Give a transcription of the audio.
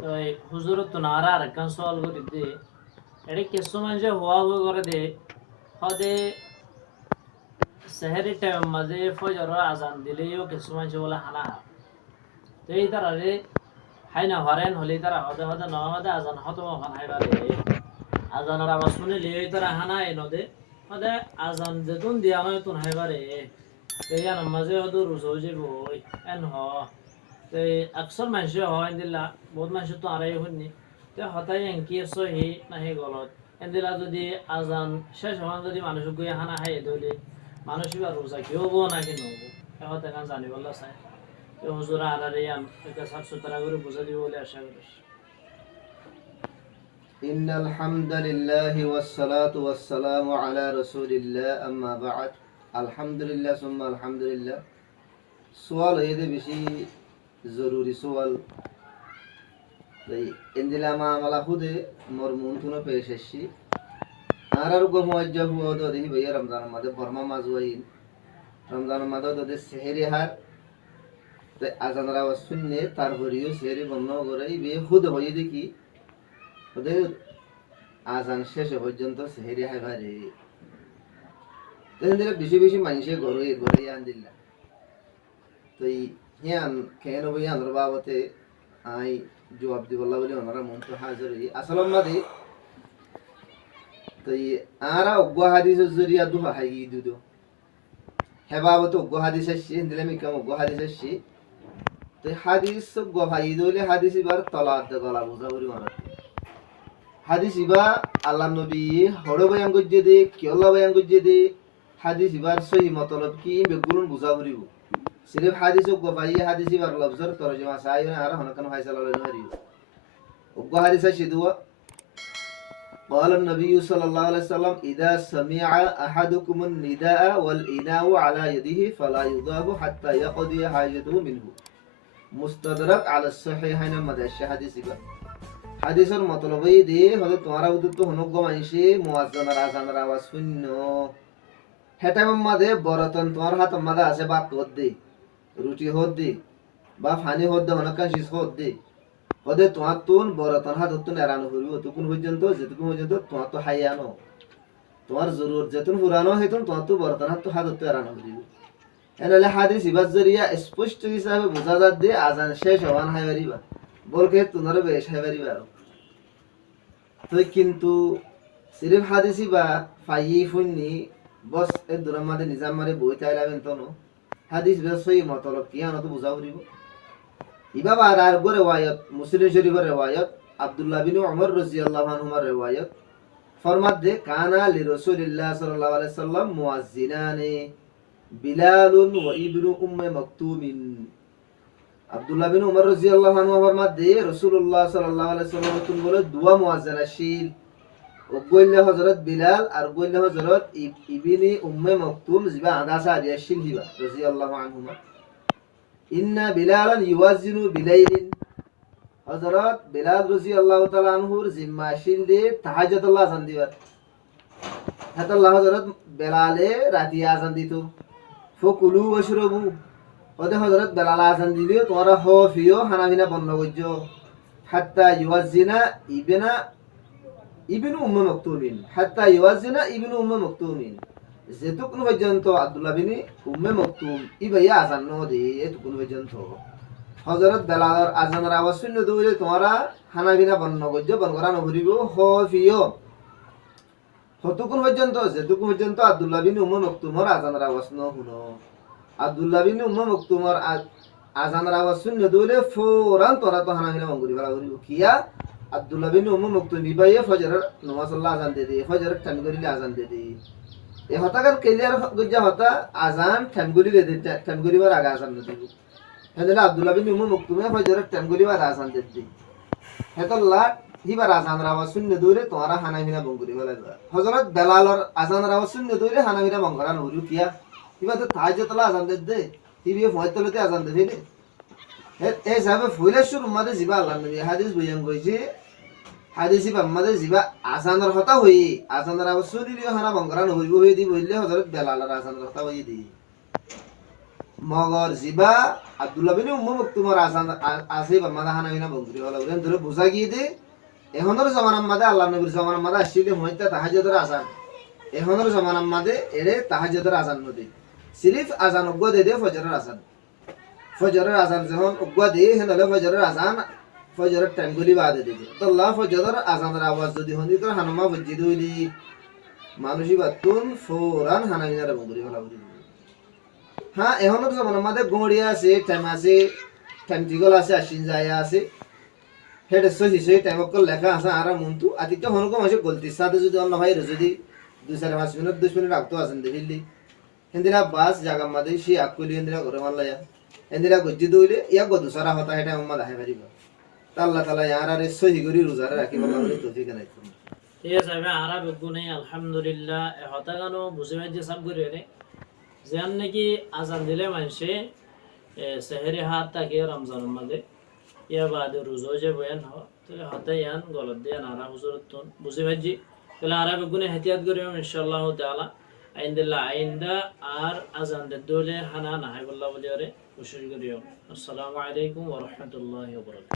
তো হুজুর তো নারা আর একখান সওয়াল করি দে এটা কিছু মানুষ হওয়া হওয়া করে দে হদে সেহেরি টাইম মাঝে ফজর আজান দিলেও কিছু মানুষ বলে হানা তো এই তারারে হাই না হরেন হলে তারা হদে হদে ন হদে আজান হত মহান হাই বারে আজানের আওয়াজ শুনিলে তারা হানা এ নদে হদে আজান যেতুন দিয়া নয় তুন হাই বারে তো ইয়ার মাঝে হদে রুজো যে বই এন হ তো আকসর মানুষ হয় দিলা বহুত মানুষ তো আড়াই শুনি তো হতাই এঙ্কি সহি নাহি গলত এদিলা যদি আজান শেষ হওয়ান যদি মানুষ গিয়ে হানা হাই ধরলে মানুষ বা রোজা কি হবো নাকি নহবো এখন তেখান জানিবলা চাই তো হুজুরা আনারে এটা সাফ সুতরা করে বুঝা দিব বলে আশা করি إن الحمد لله والصلاة والسلام على رسول الله أما بعد الحمد لله ثم الحمد لله سؤال هذا بشي ضروري سؤال إندلا ما عمله ده مرمون ثنا بيششي أنا رجع موجه هو ده ده بيا رمضان ما ده برما مازوين رمضان ما ده ده سهري هار ده أذان را وسنة تاربريو سهري بنا غراي بيه خود هاي ده كي ওদের আজান শেষ পর্যন্ত সেহেরি হাই ভারে তাহলে বেশি বেশি মানুষে ঘরে ঘরে আন দিলা তো ইয়ান কেন বই আনর বাবতে আই জবাব দিবল্লা বলে ওনারা মন তো হাজির হই আসলে মাদি তো আরা অজ্ঞ হাদিস জরিয়া দু হাই দুদো হে বাবতে অজ্ঞ হাদিস আসছে দিলে আমি কেমন অজ্ঞ হাদিস আসছে তো হাদিস অজ্ঞ ভাই দলে হাদিস এবার তলাত গলা বুঝা করি মারা hadis iba alam nabi horo bayan gojje de kyolla bayan gojje de hadis ibar sahih matlab ki begulun buzaburiu sirf hadis go bai hadis ibar lafzar tarjuma sai na ara honakan hay sallallahu alaihi wasallam go hadis shidwa قال النبي صلى الله عليه وسلم إذا سمع أحدكم النداء والإناء على يده فلا يضاب حتى يقضي حاجته منه مستدرك على الصحيحين مدى الحديث হাদিসের মতলবই দে হলে তোমারা উদ্যত হনুগ্য মাইসে মুয়াজ্জানার আজানের আওয়াজ শূন্য হেটা মাদে বরতন তোমার হাত মাদে আছে বা কদ দে রুটি হদ দে বা ফানি হদ দে হনকা শিস হদ দে হদে তোমার তুন বরতন হাত তুন এরানো হইব তুকুন পর্যন্ত যেতুকুন পর্যন্ত তোমার তো হাইয়ানো তোমার জরুর যেতুন পুরানো হেতুন তোমার তো বরতন হাত তো এরানো হইব এনালে হাদিস ইবাজ জরিয়া স্পষ্ট হিসাবে বোঝা যাত দে আজান শেষ হওয়ান হাই পারিবা বলকে তোনারে বেশ হাই পারিবা তো কিন্তু সিরিফ হাদিসি বা ফাইয়ি ফুন্নি বস এ দুরার মাঝে নিজাম মারে বই চাইলাবেন তনো হাদিস বেসই মতলব কি আনো তো বুঝা পড়িব ইবা বা আর গো রিওয়ায়াত মুসলিম শরীফের রিওয়ায়াত আব্দুল্লাহ বিন উমর রাদিয়াল্লাহু আনহুমার রিওয়ায়াত ফরমাত দে কানা লি রাসূলিল্লাহ সাল্লাল্লাহু আলাইহি সাল্লাম মুয়াজ্জিনানি বিলালুন ওয়া ইবনু উম্মে মাকতুমিন আব্দুল্লাহ বিন উমর রাদিয়াল্লাহু আনহু ফরমাত দে রাসূলুল্লাহ সাল্লাল্লাহু আলাইহি সাল্লাম তুন বলে দুয়া মুয়াজ্জিন আসিল ও গইলে হযরত বিলাল আর গইলে হযরত ইবনে উম্মে মাকতুম জিবা আদাসা আসিল জিবা রাদিয়াল্লাহু আনহুমা ইন্না বিলালান ইউয়াজ্জিনু বিলাইলিন হযরত বিলাল রাদিয়াল্লাহু তাআলা আনহুর জিম্মা আসিল দে তাহাজ্জুদুল্লাহ আযান দিবার হাতাল্লাহ হযরত বিলালে রাতি আযান দিত ফকুলু ওয়াশরাবু ওদে হযরত বেলাল আযান দিলিও তোমরা হফিও হানাফিনা বন্ধ করছো হাত্তা ইউয়াজ্জিনা ইবনু উম্মে মাকতুমিন হাত্তা ইউয়াজ্জিনা ইবনু উম্মে মাকতুমিন যেতুকুন পর্যন্ত আব্দুল্লাহ বিন উম্মে মাকতুম ইবাইয়া আযান ন দে এতুকুন পর্যন্ত হযরত বেলালের আযানের আওয়াজ শুনে দইলে তোমরা হানাফিনা বন্ধ করছো বন্ধ করা নকরিব হফিও হতুকুন পর্যন্ত যেতুকুন পর্যন্ত আব্দুল্লাহ বিন উম্মে মাকতুমের আযানের আওয়াজ ন শুনো আব্দুল্লাহ বিন উম্মে মাকতুমের আযানের আওয়াজ শুনে দইলে ফৌরান তোরা তো হানাফিনা মঙ্গুরি ফেলা করিব কিয়া আব্দুল্লাহ বিন উম্মে মাকতুম বিবাইয়ে ফজরের নামাজ আল্লাহ আযান দে ফজরের টাইম করিলে আযান দে এ হতাকার ক্লিয়ার গজ্জা হতা আযান টাইম করিলে দে টাইম করিবার আগে আযান দে হেদলা আব্দুল্লাহ বিন উম্মে মাকতুমে ফজরের টাইম করিবার আযান দে হেদলা হিবার আযানের আওয়াজ শুনে দইলে তোরা হানাফিনা মঙ্গুরি ফেলা হযরত বেলালর আযানের আওয়াজ শুনে দইলে হানাফিনা মঙ্গরা নহরিও কিয়া ইবা তো তাহাজ্জুদুল্লাহ আযান দে টিভি ফয়তলতে আযান দে ফেলে এই যাবে ফুইলে শুরু মাদে জিবা আল্লাহ নবী হাদিস বয়ান কইছে হাদিসি বাম্মাদে জিবা আযানের কথা হই আযানের আওয়াজ শুনিলিও হানা বঙ্গরা নহরিব হই দি বললে হযরত বেলালের আযানের কথা হই দি মগর জিবা আব্দুল্লাহ বিন উম্মু মকতুমর আজান আছে বা মাদাহানা বিনা বগরি হলো ওরেন ধরে বুঝা গিয়ে দে এখনের জামানার মাদে আল্লাহ নবীর জামানার মাদে আসলে হইতা তাহাজ্জুদের আজান এখনের জামানার মাদে এরে তাহাজ্জুদের আজান নদী সিরিফ আজান অজ্ঞ দে দে ফজরের আজান ফজরের আজান যখন অজ্ঞ দে হেনলে ফজরের আজান ফজরের টাইম গুলি বাদে দিবে তো আল্লাহ ফজরের আজানের আওয়াজ যদি হন্দি তো হানুমা ফজ্জিদ হইলি মানুষই বাতুন ফৌরান হানাবিনারে বগরি হলা বলি হ্যাঁ এখনের জামানার মাদে গড়িয়া আছে টাইম দিগল আছে আসিন যায় আছে হেডে সহি সহি টাইম অকল লেখা আছে আর মন্তু আদিত্য হনকম আছে গলতির সাথে যদি অন্য ভাই যদি 2-5 মিনিট 2 মিনিট রাখতো আছেন দেখিলি হেন্দিনা বাস জাগা মাদে সে আকলি হেন্দিনা ঘরে মারলায়া হেন্দিনা গজ্জি দইলে ইয়া গদু সারা হতা হেটা উম্মা দাহে পারিবা তা আল্লাহ তাআলা ইয়ার আরে সহি করি রোজারে রাখিব বলে তৌফিক নাই ঠিক আছে আমি আরব গুনে আলহামদুলিল্লাহ এ হতা গানো বুঝে যে সব করে রে যেন নাকি আজান দিলে মানুষে সেহরি হাত তাকে রমজানের মধ্যে ইয়া বাদে রোজা যে বয়ান হয় তাহলে হতে ইয়ান গলত দিয়ে নারা হুজুরত বুঝে ভাজি তাহলে আরব গুনে এহতিয়াত করিও ইনশাআল্লাহ তাআলা আইন্দা আর আজান দে দলে হানা না হাই বল্লাহ বলি আরে কোশিশ করিও আসসালামু আলাইকুম ওয়া রাহমাতুল্লাহি ওয়া বারাকাতুহু